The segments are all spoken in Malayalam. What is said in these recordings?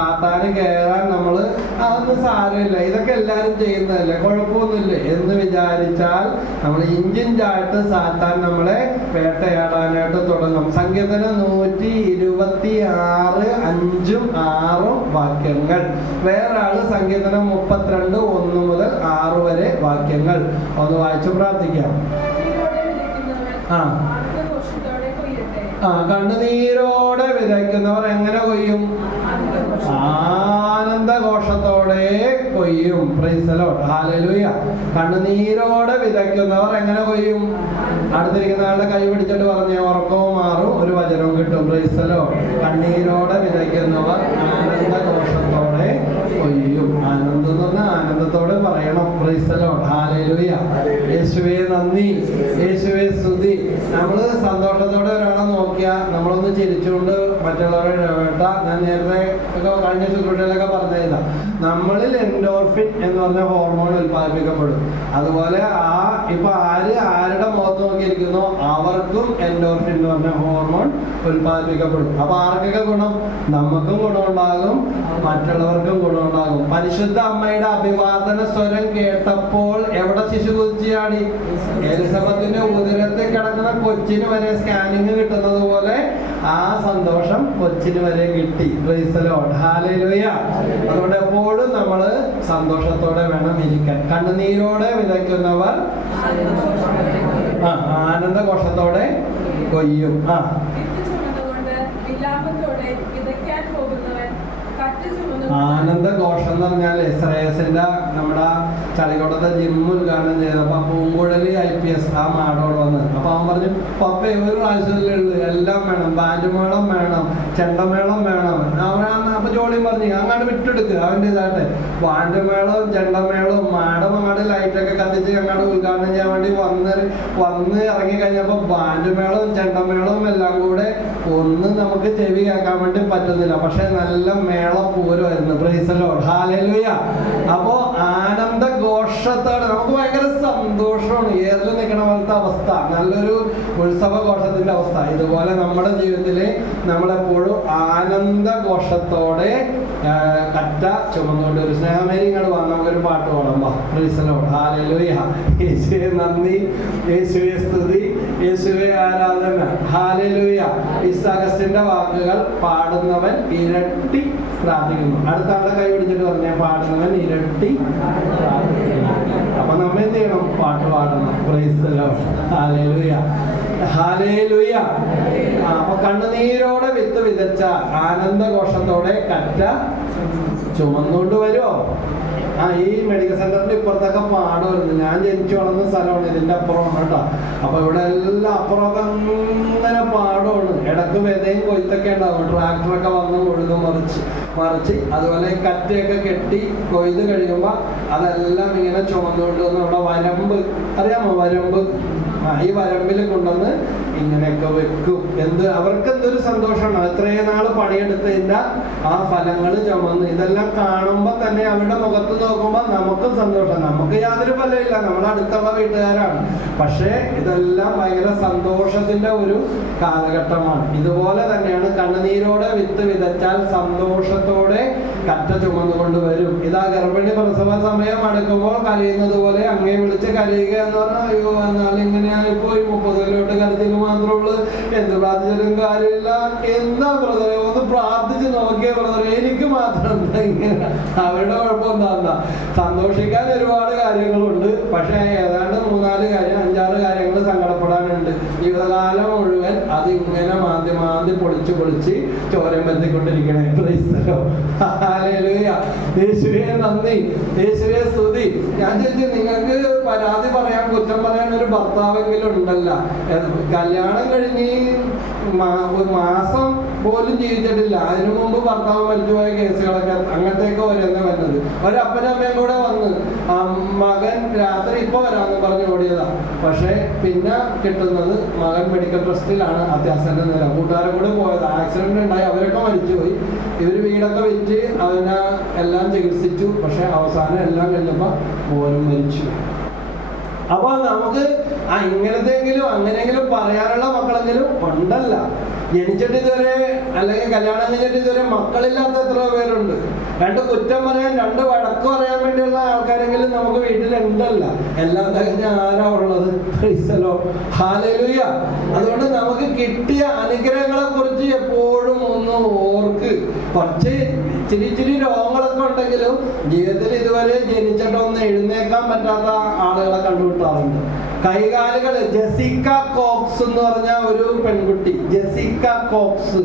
സാത്താന് കയറാൻ നമ്മള് അതൊന്നും സാരമില്ല, ഇതൊക്കെ എല്ലാരും ചെയ്യുന്നതല്ലേ, കുഴപ്പമൊന്നുമില്ല എന്ന് വിചാരിച്ചാൽ നമ്മൾ ഇഞ്ചിഞ്ചായിട്ട് സാത്താൻ നമ്മളെ വേട്ടയാടാനായിട്ട് തുടങ്ങും. സങ്കീർത്തനം 126 5ഉം 6ഉം വാക്യങ്ങൾ. വേറെ ആള് സങ്കീർത്തനം 32 1 മുതൽ 6 വരെ വാക്യങ്ങൾ ഒന്ന് വായിച്ചു പ്രാർത്ഥിക്കാം. കണ്ണുനീരോടെ വിതയ്ക്കുന്നവർ എങ്ങനെ കൊയ്യും? ആനന്ദഘോഷത്തോടെ കൊയ്യും. Praise the Lord, hallelujah. കണ്ണുനീരോടെ വിതയ്ക്കുന്നവർ എങ്ങനെ കൊയ്യും? അടുത്തിരിക്കുന്ന ആളുടെ കൈ പിടിച്ചിട്ട് പറഞ്ഞ ഉറക്കവും മാറും, ഒരു വചനവും കിട്ടും. Price the Lord. കണ്ണീരോടെ വിതയ്ക്കുന്നവർ ആനന്ദഘോഷത്തോടെ കൊയ്യും. ആനന്ദം എന്ന് പറഞ്ഞാൽ ആനന്ദത്തോടെ പറയണം. Price the Lord, hallelujah. യേശുവേ നന്ദി, യേശുവേ സ്തുതി. നമ്മള് സന്തോഷത്തോടെ ഒരാളെ നോക്കിയാൽ നമ്മളൊന്ന് ചിരിച്ചുകൊണ്ട് മറ്റുള്ളവരെ ഇടപെട്ട, ഞാൻ നേരത്തെ ഒക്കെ കഴിഞ്ഞ ശുശ്രൂഷയിലൊക്കെ പറഞ്ഞതാ, നമ്മളിൽ എൻഡോർഫിൻ എന്ന് പറഞ്ഞ ഹോർമോൺ ഉൽപ്പാദിപ്പിക്കപ്പെടും. അതുപോലെ ഇപ്പൊ ആരുടെ മുഖത്ത് നോക്കിയിരിക്കുന്നോ അവർക്കും എൻഡോർഫിൻ എന്ന് പറഞ്ഞ ഹോർമോൺ ഉൽപ്പാദിപ്പിക്കപ്പെടും. അപ്പൊ ആർക്കൊക്കെ ഗുണം? നമുക്കും ഗുണമുണ്ടാകും, മറ്റുള്ളവർക്കും ഗുണമുണ്ടാകും. പരിശുദ്ധ അമ്മയുടെ അഭിവാദന സ്വരം കേട്ടപ്പോൾ എവിടെ ശിശു കുതിച്ചാടി? എലിസബത്തിന്റെ ഉദരത്തിൽ കിടക്കുന്ന കൊച്ചിന് വരെ സ്കാനിങ് കിട്ടുന്നത് പോലെ ആ സന്തോഷം കൊച്ചിന് വരെ കിട്ടി. Price the Lord, hallelujah. അതുകൊണ്ട് എപ്പോഴും നമ്മള് സന്തോഷത്തോടെ വേണം ഇരിക്കാൻ. കണ്ണുനീരോടെ വിതയ്ക്കുന്നവർ ആനന്ദഘോഷത്തോടെ കൊയ്യും. ആനന്ദഘോഷം എന്ന് പറഞ്ഞാല് ശ്രേയസിന്റെ നമ്മുടെ ചളിക്കോട്ടത്തെ ജിമ്മ് ഉദ്ഘാടനം ചെയ്തപ്പോ പൂങ്കുഴലി IPS ആ മാടോട് വന്ന്, അപ്പൊ അവൻ പറഞ്ഞു, പപ്പ ഒരു പ്രാവശ്യമല്ലേ ഉള്ളു, എല്ലാം വേണം, ബാൻഡുമേളം വേണം, ചെണ്ടമേളം വേണം. അപ്പൊ ജോളിയും പറഞ്ഞു അങ്ങോട്ട് വിട്ടെടുക്കുക അവൻ്റെ ഇതാട്ടെ. ബാൻഡുമേളവും ചെണ്ടമേളവും മാടം അങ്ങോട്ട് ലൈറ്റൊക്കെ കത്തിച്ച് അങ്ങോട്ട് ഉദ്ഘാടനം ചെയ്യാൻ വേണ്ടി വന്ന് ഇറങ്ങി കഴിഞ്ഞപ്പോ ബാൻഡുമേളവും ചെണ്ടമേളവും എല്ലാം കൂടെ ഒന്നും നമുക്ക് ചെവി കേൾക്കാൻ വേണ്ടി പറ്റുന്നില്ല. പക്ഷെ നല്ല മേളം പൂരമായിരുന്നു. Praise the Lord, hallelujah. അപ്പോ ആനന്ദഘോഷത്തോടെ നമുക്ക് ഭയങ്കര സന്തോഷമാണ്. ഏറിൽ നിൽക്കണ പോലത്തെ അവസ്ഥ, നല്ലൊരു ഉത്സവഘോഷത്തിന്റെ അവസ്ഥ. ഇതുപോലെ നമ്മുടെ ജീവിതത്തില് നമ്മളെപ്പോഴും ആനന്ദഘോഷത്തോടെ കറ്റ ചുമന്നുകൊണ്ട് ഒരു സ്നേഹമേരി ഇങ്ങോട്ട് വന്ന് നമുക്കൊരു പാട്ട് പാടാം. Price the Lord, hallelujah. യേശുവേ നന്ദി, യേശുവേ സ്തുതി, യേശുവേ ആരാധന, ഹല്ലേലൂയ. ഇസ്സാഗസ്റ്റിന്റെ വാക്കുകൾ പാടുന്നവൻ ഇരട്ടി പ്രാർത്ഥിക്കുന്നു. അടുത്ത ആളുടെ കൈ പിടിച്ചിട്ട് പറഞ്ഞാൽ പാടുന്നവൻ ഇരട്ടി പ്രാർത്ഥിക്കുന്നു. അപ്പൊ നമ്മ എന്ത് ചെയ്യണം? പാട്ട് പാടണം. Price the Lord, hallelujah, hallelujah. അപ്പൊ കണ്ണുനീരോടെ വിത്ത് വിതച്ച ആനന്ദഘോഷത്തോടെ കറ്റ ചുമന്നുകൊണ്ട് വരുമോ? ഈ മെഡിക്കൽ സെന്ററിന്റെ ഇപ്പുറത്തൊക്കെ പാടമായിരുന്നു. ഞാൻ ജനിച്ചു വളർന്ന സ്ഥലമാണ്, ഇതിന്റെ അപ്പുറമാണ് കേട്ടോ. അപ്പൊ ഇവിടെ എല്ലാം അപ്പുറമൊക്കെ അങ്ങനെ പാടമാണ്. ഇടക്ക് വിതയും കൊയ്ത്തൊക്കെ ഉണ്ടാവും. ട്രാക്ടറൊക്കെ വന്ന് ഒഴുകും മറിച്ച് അതുപോലെ കറ്റയൊക്കെ കെട്ടി കൊയ്ത് കഴിയുമ്പോ അതെല്ലാം ഇങ്ങനെ ചുമന്നുകൊണ്ട് വന്ന് നമ്മുടെ വരമ്പ് അറിയാമോ? വരമ്പ്, ഈ വരമ്പിൽ കൊണ്ടുവന്ന് ഇങ്ങനെയൊക്കെ വെക്കും. അവർക്ക് എന്തൊരു സന്തോഷമാണ്. എത്രയും നാള് പണിയെടുത്തതിന്റെ ആ ഫലങ്ങൾ ചുമന്ന് ഇതെല്ലാം കാണുമ്പോ തന്നെ അവരുടെ മുഖത്ത് നോക്കുമ്പോ നമുക്കും സന്തോഷം. നമുക്ക് യാതൊരു ഫലമില്ല, നമ്മുടെ അടുത്തുള്ള വീട്ടുകാരാണ്. പക്ഷേ ഇതെല്ലാം ഭയങ്കര സന്തോഷത്തിന്റെ ഒരു കാലഘട്ടമാണ്. ഇതുപോലെ തന്നെയാണ് കണ്ണുനീരോടെ വിത്ത് വിതച്ചാൽ സന്തോഷത്തോടെ കറ്റ ചുമന്നുകൊണ്ട് വരും. ഇതാ ഗർഭിണി പ്രസവ സമയം അടുക്കുമ്പോൾ കരയുന്നത് പോലെ അങ്ങേ വിളിച്ച് കരയുക എന്ന് പറഞ്ഞാൽ, അയ്യോ എന്നാലും ഇങ്ങനെയായിപ്പോയി, 30 കിലോട്ട് കരുത്തിൽ മാത്രമേ ഉള്ളൂ, എന്ത് പ്രാർത്ഥിച്ചാലും കാര്യമില്ല. എന്താ ബ്രദറെ ഒന്ന് പ്രാർത്ഥിച്ച് നോക്കിയ ബ്രദറെ, എനിക്ക് മാത്രം എന്താ ഇങ്ങനെ? അവരുടെ കുഴപ്പം എന്താ? സന്തോഷിക്കാൻ ഒരുപാട് കാര്യങ്ങളുണ്ട്. പക്ഷെ ഏതാണ്ട് 3-4 കാര്യം 5-6 കാര്യങ്ങൾ സങ്കടപ്പെടാനുണ്ട്. ജീവിതകാലം മുഴുവൻ അതിങ്ങനെ മാന്തി പൊളിച്ച് ചോരം ബന്ധിക്കൊണ്ടിരിക്കണേ. Praise the Lord, hallelujah. യേശുവേ നന്ദി, യേശുവേ സ്തുതി. ഞാൻ ചോദിച്ചു, നിങ്ങൾക്ക് പരാതി പറയാൻ, കുറ്റം പറയാൻ ഒരു ഭർത്താവെങ്കിലും ഉണ്ടല്ല? കല്യാണം കഴിഞ്ഞ് ഒരു മാസം പോലും ജീവിച്ചിട്ടില്ല, അതിനു മുമ്പ് ഭർത്താവ് മരിച്ചുപോയ കേസുകളൊക്കെ അങ്ങനത്തെയൊക്കെ ഓരോന്നെ വന്നത്. ഒരപ്പനും അമ്മയും കൂടെ വന്ന് മകൻ രാത്രി ഇപ്പൊ വരാമെന്ന് പറഞ്ഞ് ഓടിയതാ. പക്ഷെ പിന്നെ കിട്ടുന്നത് മകൻ മെഡിക്കൽ ട്രസ്റ്റിലാണ്, അത്യാസന്റെ നില. കൂട്ടുകാരെ കൂടെ പോയത്, ആക്സിഡന്റ് ഉണ്ടായി, അവരൊക്കെ മരിച്ചുപോയി. ഇവര് വീടൊക്കെ വിറ്റ് അവനെ എല്ലാം ചികിത്സിച്ചു. പക്ഷെ അവസാനം എല്ലാം കഴിഞ്ഞപ്പോ മോനും മരിച്ചു. അപ്പൊ നമുക്ക് ഇങ്ങനത്തെങ്കിലും അങ്ങനെയെങ്കിലും പറയാനുള്ള മക്കളെങ്കിലും ഉണ്ടല്ല. ജനിച്ചിട്ട് ഇതുവരെ അല്ലെങ്കിൽ കല്യാണം കഴിഞ്ഞിട്ട് ഇതുവരെ മക്കളില്ലാത്ത എത്ര പേരുണ്ട്? രണ്ട് കുറ്റം പറയാൻ, രണ്ട് വഴക്ക് പറയാൻ വേണ്ടിയുള്ള ആൾക്കാരെങ്കിലും നമുക്ക് വീട്ടിലുണ്ടല്ല. എല്ലാം കഴിഞ്ഞ ആരാ ഉള്ളത്? ഹല്ലേലൂയ. അതുകൊണ്ട് നമുക്ക് കിട്ടിയ അനുഗ്രഹങ്ങളെ കുറിച്ച് എപ്പോഴും ഒന്ന് ഓർക്ക്. കുറച്ച് ഇച്ചിരി രോഗങ്ങളൊക്കെ ഉണ്ടെങ്കിലും ജീവിതത്തിൽ ഇതുവരെ ജനിച്ചിട്ടൊന്ന് എഴുന്നേക്കാൻ പറ്റാത്ത ആളുകളെ കണ്ടുകിട്ടാറുണ്ട്. കൈകാലുകള്. ജെസിക്ക കോക്സ് എന്ന് പറഞ്ഞ ഒരു പെൺകുട്ടി, ജെസിക്ക കോക്സ്,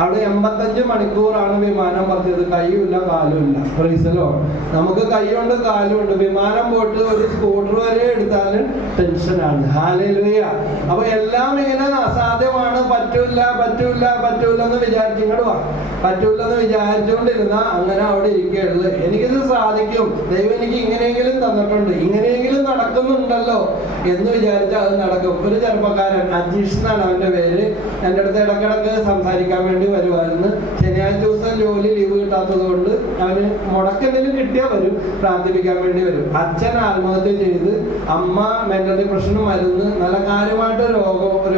അവിടെ 85 മണിക്കൂറാണ് വിമാനം പറഞ്ഞത്. കൈയുമില്ല കാലുമില്ല. പ്രൈസലോ. നമുക്ക് കൈയുണ്ട് കാലുമുണ്ട്. വിമാനം പോയിട്ട് ഒരു സ്കൂട്ടർ വരെ എടുത്താലും ടെൻഷനാണ്. ഹല്ലേലൂയ. അപ്പൊ എല്ലാം ഇങ്ങനെ അസാധ്യമാണ്, പറ്റൂല എന്ന് വിചാരിച്ചിങ്ങോട്ട് വാ. പറ്റൂലെന്ന് വിചാരിച്ചുകൊണ്ടിരുന്ന അങ്ങനെ അവിടെ ഇരിക്കുകയുള്ളു. എനിക്കിത് സാധിക്കും, ദൈവം എനിക്ക് ഇങ്ങനെയെങ്കിലും തന്നിട്ടുണ്ട്, ഇങ്ങനെയെങ്കിലും നടക്കുന്നുണ്ടല്ലോ എന്ന് വിചാരിച്ചാൽ അത് നടക്കും. ഒരു ചെറുപ്പക്കാരൻ, അജീഷ് എന്നാണ് അവന്റെ പേര്, എൻ്റെ അടുത്ത് ഇടക്കിടക്ക് സംസാരിക്കാൻ വേണ്ടി വരുമായിരുന്നു. ശനിയാഴ്ച ദിവസം ജോലി ലീവ് കിട്ടാത്തത് കൊണ്ട് അവന് മുടക്കെന്തെങ്കിലും കിട്ടിയാൽ വരും, പ്രാർത്ഥിപ്പിക്കാൻ വേണ്ടി വരും. അച്ഛൻ ആത്മഹത്യ ചെയ്ത്, അമ്മ മെന്റൽ ഡിപ്രഷനും മരുന്ന്, നല്ല കാര്യമായിട്ട്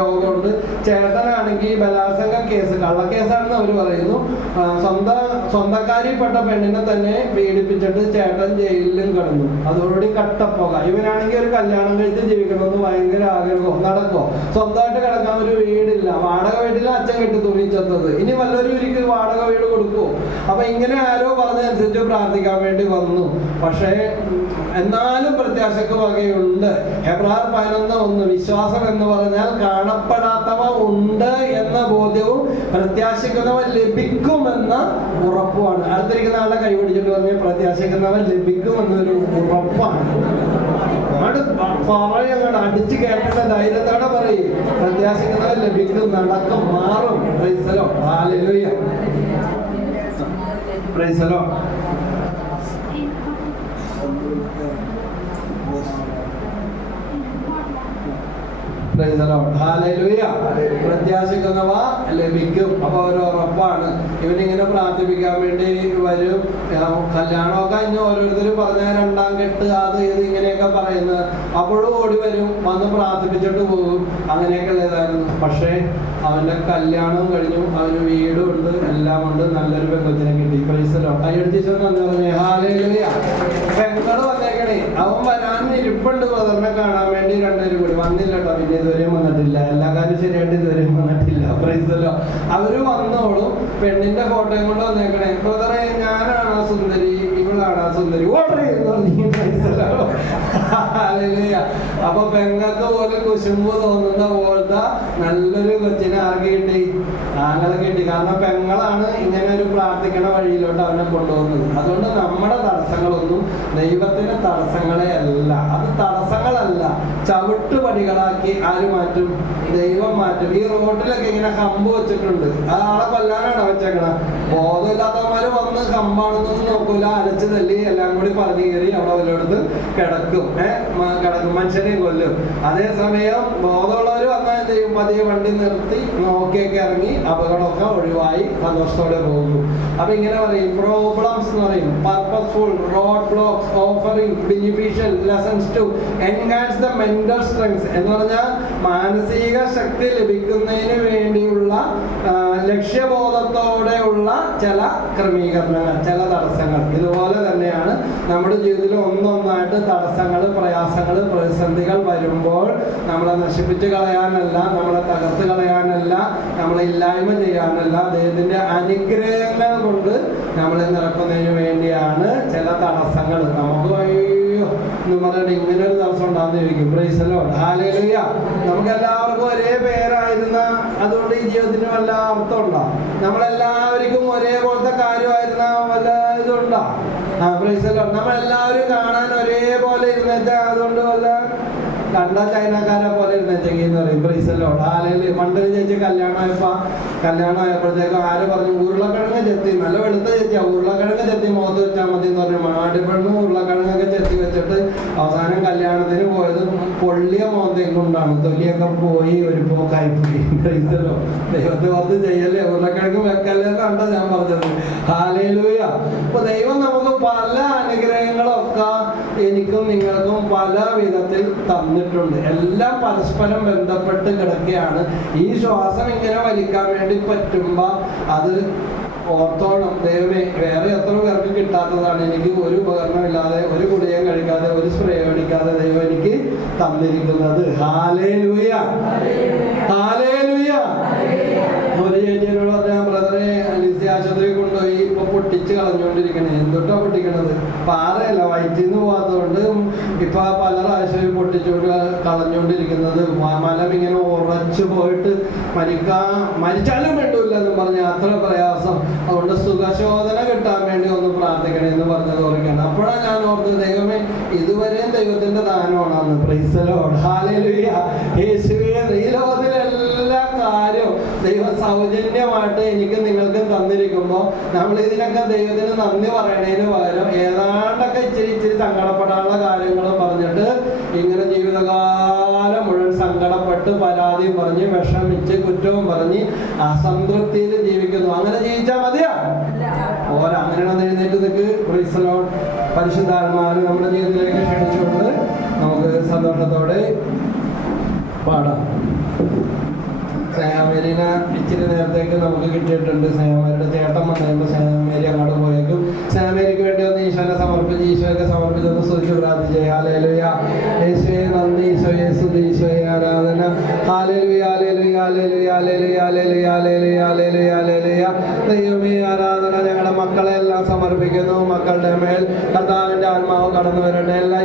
രോഗമുണ്ട്. ചേട്ടനാണെങ്കിൽ ബലാത്സംഗ കേസ്, കള്ളക്കേസാണെന്ന് അവർ പറയുന്നു. സ്വന്തക്കാരിൽപ്പെട്ട പെണ്ണിനെ തന്നെ പീഡിപ്പിച്ചിട്ട് ചേട്ടൻ ജയിലിലും കിടന്നു. അതോടുകൂടി കട്ടപ്പോക. ഇവനാണെങ്കിൽ ഒരു കല്യാണം കഴിച്ച് ജീവിക്കണമെന്ന് ഭയങ്കര ആഗ്രഹമോ, നടക്കോ? സ്വന്തമായിട്ട് കിടക്കാൻ ഒരു വീടില്ല, വാടക വീട്ടിൽ അച്ഛൻ കെട്ടി തൂങ്ങിച്ചെത്തത്. ഇനി വല്ലവരും ഒരിക്കൽ വാടക വീട് കൊടുക്കുമോ? അപ്പൊ ഇങ്ങനെ ആരോ പറഞ്ഞതനുസരിച്ച് പ്രാർത്ഥിക്കാൻ വേണ്ടി വന്നു. പക്ഷേ എന്നാലും പ്രത്യാശക്ക് വകയുണ്ട്. എബ്രായർ 11:1 വിശ്വാസം എന്ന് പറഞ്ഞാൽ കാണപ്പെടാത്തവ ഉണ്ട് എന്ന ബോധ്യവും പ്രത്യാശിക്കുന്നവൻ ലഭിക്കുമെന്ന ഉറപ്പുമാണ്. അടുത്തിരിക്കുന്ന ആളുടെ കൈ പിടിച്ചിട്ട് പറഞ്ഞ് പ്രത്യാശിക്കുന്നവൻ ലഭിക്കുമെന്നൊരു ഉറപ്പാണ്. പറയങ്ങോട്ട് അടിച്ചു കേൾക്കേണ്ട ധൈര്യത്തോടെ പറയും, പ്രത്യാശിക്കുന്നവൻ ലഭിക്കും, നടക്കും, മാറും. പ്രൈസലോ. ഹല്ലേലൂയ. പ്രൈസലോ. പ്രത്യാശിക്കുന്നവ ലഭിക്കും. അപ്പൊ ഒരു ഉറപ്പാണ്. ഇവനിങ്ങനെ പ്രാർത്ഥിപ്പിക്കാൻ വേണ്ടി വരും. കല്യാണമൊക്കെ കഴിഞ്ഞ് ഓരോരുത്തരും പറഞ്ഞ 2ാം കെട്ട് അത് ഇത് ഇങ്ങനെയൊക്കെ പറയുന്നത്. അപ്പോഴും ഓടി വരും, വന്ന് പ്രാർത്ഥിപ്പിച്ചിട്ട് പോകും. അങ്ങനെയൊക്കെ ഉള്ളതായിരുന്നു. പക്ഷേ അവന്റെ കല്യാണം കഴിഞ്ഞു, അവന് വീടും ഉണ്ട്, എല്ലാം ഉണ്ട്, നല്ലൊരു പെങ്കൊച്ചിനെ കിട്ടി. പ്രൈസലോ. കൈയടിച്ചെന്ന് പറഞ്ഞേ ഹല്ലേലൂയ. പെങ്ങള് വന്നേക്കണേ, അവൻ വരാൻ ഇരിപ്പുണ്ട് ബ്രദറിനെ കാണാൻ വേണ്ടി. 2 പേരും കൂടി വന്നില്ല കേട്ടോ. പിന്നെ ഇതുവരെയും വന്നിട്ടില്ല. എല്ലാ കാര്യം ശരിയായിട്ട് ഇതുവരെയും വന്നിട്ടില്ല. പ്രൈസലോ. അവര് വന്നോളും. പെണ്ണിന്റെ ഫോട്ടോയും കൊണ്ട് വന്നേക്കണേ. ബ്രദറെ, ഞാനാണ് സുന്ദരി, ഇവളാണ് സുന്ദരി, ഓർഡർ ചെയ്യുന്നു. അപ്പൊ പെങ്ങൾക്ക് പോലും കുശുമ്പ് തോന്നുന്ന പോലത്തെ നല്ലൊരു കൊച്ചിനെ ആർക്ക് കിട്ടി? ആങ്ങളെ കിട്ടി. കാരണം പെങ്ങളാണ് ഇങ്ങനെ ഒരു പ്രാർത്ഥിക്കണ വഴിയിലോട്ട് അവനെ കൊണ്ടുപോകുന്നത്. അതുകൊണ്ട് നമ്മുടെ തടസ്സങ്ങളൊന്നും ദൈവത്തിന് തടസ്സങ്ങളെ അല്ല. അത് തടസ്സങ്ങളല്ല, ചവിട്ടുപടികളാക്കി ആര് മാറ്റും? ദൈവം മാറ്റും. ഈ റോഡിലൊക്കെ ഇങ്ങനെ കമ്പ് വെച്ചിട്ടുണ്ട്. അത് ആളെ കൊല്ലാനാണ് വെച്ചേക്കണ. ബോധമില്ലാത്തവന്മാര് വന്ന് കമ്പാണെന്നൊന്നും നോക്കൂല, അലച്ചു തല്ലി എല്ലാം കൂടി പറഞ്ഞു കയറി അവിടെ വല്ലയിടത്ത് കിടക്കും. കിടക്കും, മനുഷ്യനെയും കൊല്ലും. അതേസമയം ബോധമുള്ളവർ വന്നാൽ എന്ത് ചെയ്യും? പതിയെ വണ്ടി നിർത്തി നോക്കിയൊക്കെ ഇറങ്ങി അപകടമൊക്കെ ഒഴിവായി സന്തോഷത്തോടെ പോകും. അപ്പൊ ഇങ്ങനെ പറയും, പ്രോബ്ലംസ് എന്ന് പറയും, purposeful road blocks offering beneficial lessons to enhance the mental strength എന്ന് പറഞ്ഞാൽ മാനസിക ശക്തി ലഭിക്കുന്നതിന് വേണ്ടിയുള്ള ലക്ഷ്യബോധത്തോടെയുള്ള ചില ക്രമീകരണങ്ങൾ, ചില തടസ്സങ്ങൾ. ഇതുപോലെ തന്നെയാണ് നമ്മുടെ ജീവിതത്തിൽ ഒന്നൊന്നായിട്ട് തടസ്സങ്ങൾ, പ്രയാസങ്ങൾ, പ്രതിസന്ധികൾ വരുമ്പോൾ നമ്മളെ നശിപ്പിച്ച് കളയാനല്ല, നമ്മളെ തകർത്ത് കളയാനല്ല, നമ്മളെ ഇല്ലായ്മ ചെയ്യാനല്ല, ദൈവത്തിന്റെ അനുഗ്രഹങ്ങൾ കൊണ്ട് നമ്മളെ നിറക്കുന്നതിന് വേണ്ടിയാണ് ചില തടസ്സങ്ങൾ. നമുക്ക് എന്ന് പറഞ്ഞിട്ട് ഇങ്ങനെ ഒരു ദിവസം ഉണ്ടാകുന്നതായിരിക്കും. Price lord. ഹല്ലേലൂയ. നമുക്ക് എല്ലാവർക്കും ഒരേ പേരായിരുന്ന, അതുകൊണ്ട് ഈ ജീവിതത്തിന് വല്ല അർത്ഥമുണ്ടോ? നമ്മളെല്ലാവർക്കും ഒരേപോലത്തെ കാര്യമായിരുന്ന വല്ല ഇതുണ്ടോ? Praise lord. നമ്മളെല്ലാവരും കാണാൻ ഒരേപോലെ ഇരുന്നേച്ചാൽ അതുകൊണ്ട് വല്ല കണ്ട ചൈനക്കാരെ പോലെ ഇരുന്നേച്ചെങ്കിന്ന് പറയും. Praise lord. ഹല്ലേലൂയ. പണ്ടൊരു ചേച്ചി കല്യാണമായപ്പോഴത്തേക്കും ആര് പറഞ്ഞു, ഉരുളക്കിഴങ്ങ് ചെത്തി, നല്ല വെളുത്ത ചേച്ചിയാ, ഉരുളക്കിഴങ്ങ് ചെത്തി മുഖത്ത് വെച്ചാൽ മതി എന്ന് പറഞ്ഞു. മാടിപ്പെണ്ണും ഉരുളക്കിഴങ്ങൊക്കെ ചെത്തി വെച്ചിട്ട് അവസാനം കല്യാണത്തിന് പോയത് പൊള്ളിയ മോന്തയും കൊണ്ടാണ്. തൊലിയൊക്കെ പോയി ഒരു പോക്കായി പോയി. ദൈവത്തെ ഓർത്ത് ചെയ്യല്ലേ, ഉരുളക്കിഴങ്ങ് വെക്കല്ലേ എന്നാണ് ഞാൻ പറഞ്ഞത്. ഹല്ലേലൂയ. അപ്പൊ ദൈവം നമുക്ക് പല അനുഗ്രഹങ്ങളൊക്കെ എനിക്കും നിങ്ങൾക്കും പല പല വിധത്തിൽ തന്നിട്ടുണ്ട്. എല്ലാം പരസ്പരം ബന്ധപ്പെട്ട് കിടക്കുകയാണ്. ഈ ശ്വാസം ഇങ്ങനെ വലിക്കാൻ വേണ്ടി പറ്റുമ്പോ അത് ഓർത്തോണം, ദൈവമേ വേറെ എത്ര പേർക്ക് കിട്ടാത്തതാണ് എനിക്ക് ഒരു ഉപകരണമില്ലാതെ, ഒരു ഗുളികയും കഴിക്കാതെ, ഒരു സ്പ്രേ അടിക്കാതെ ദൈവം എനിക്ക് തന്നിരിക്കുന്നത്. Hallelujah, hallelujah. ഒരു ചേച്ചിയോട് പറഞ്ഞ ബ്രദറെ ലിസി ആശുപത്രിയിൽ കൊണ്ടുപോയി ഇപ്പൊ പൊട്ടിച്ച് കളഞ്ഞുകൊണ്ടിരിക്കണേ. എന്തൊട്ടാ പൊട്ടിക്കണത്? പാറയല്ല, വയറ്റിന്ന് പോകാത്തതുകൊണ്ട് ഇപ്പൊ പല പ്രാവശ്യം പൊട്ടിച്ചുകൊണ്ട് കളഞ്ഞുകൊണ്ടിരിക്കുന്നത്. മലം ഇങ്ങനെ ഉറച്ചു പോയിട്ട് മരിച്ചാലും വേണ്ടില്ല എന്ന് പറഞ്ഞ അത്ര പ്രയാസം. അതുകൊണ്ട് സുഖശോധന കിട്ടാൻ വേണ്ടി ഒന്ന് പ്രാർത്ഥിക്കണേ എന്ന് പറഞ്ഞത് ഓർക്കണം. അപ്പോഴാണ് ഞാൻ ഓർത്തത്, ദൈവമേ ഇതുവരെയും ദൈവത്തിന്റെ ദാനമാണെന്ന്. Praise the Lord, hallelujah. യേശുവേ, ഈ ലോകത്തിലെ എല്ലാ കാര്യവും ദൈവം സൗജന്യമായിട്ട് എനിക്ക് നിങ്ങൾക്കും തന്നിരിക്കുമ്പോൾ നമ്മൾ ഇതിനൊക്കെ ദൈവത്തിന് നന്ദി പറയണതിന് പകരം ഏതാണ്ടൊക്കെ ഇച്ചിരി സങ്കടപ്പെടാനുള്ള കാര്യങ്ങളും പറഞ്ഞിട്ട് ഇങ്ങനെ ജീവിതകാലം മുഴുവൻ സങ്കടപ്പെട്ട് പരാതി പറഞ്ഞ് വിഷമിച്ച് കുറ്റവും പറഞ്ഞ് അസംതൃപ്തിയിൽ ജീവിക്കുന്നു. അങ്ങനെ ജീവിച്ചാൽ മതിയാ? ഓരോ അങ്ങനെയാണ് എഴുന്നേറ്റ് നിൽക്ക്. Price the Lord. പരിശുദ്ധാത്മാവിനെ നമ്മുടെ ജീവിതത്തിലേക്ക് ക്ഷണിച്ചുകൊണ്ട് നമുക്ക് സന്തോഷത്തോടെ പാടാം. സ്നേഹമേരിനെ ഇച്ചിരി നേരത്തേക്ക് നമുക്ക് കിട്ടിയിട്ടുണ്ട്. സ്നേഹമേരിയുടെ ചേട്ടൻ വന്നപ്പോൾ സ്നേഹമേരി അങ്ങോട്ട് പോയേക്കും. സ്നേഹമേരിക്ക് വേണ്ടി ഒന്ന് ഈശോനെ സമർപ്പിച്ച് ഈശോയൊക്കെ സമർപ്പിച്ചൊന്ന് സ്തുതിച്ച് പ്രാർത്ഥിച്ചേ. ഹല്ലേലൂയ. യേശുവേ നന്ദി, ഈശോയെ സ്തുതി, ഈശോയെ ആരാധന. Hallelujah, hallelujah, hallelujah, hallelujah, hallelujah, hallelujah, hallelujah, hallelujah. ദൈവമേ ആരാധന. ഞങ്ങളുടെ മക്കളെ എല്ലാം സമർപ്പിക്കുന്നു. മക്കളുടെ മേൽ കർത്താവിന്റെ ആത്മാവ് കടന്നു വരട്ടെ. എല്ലാ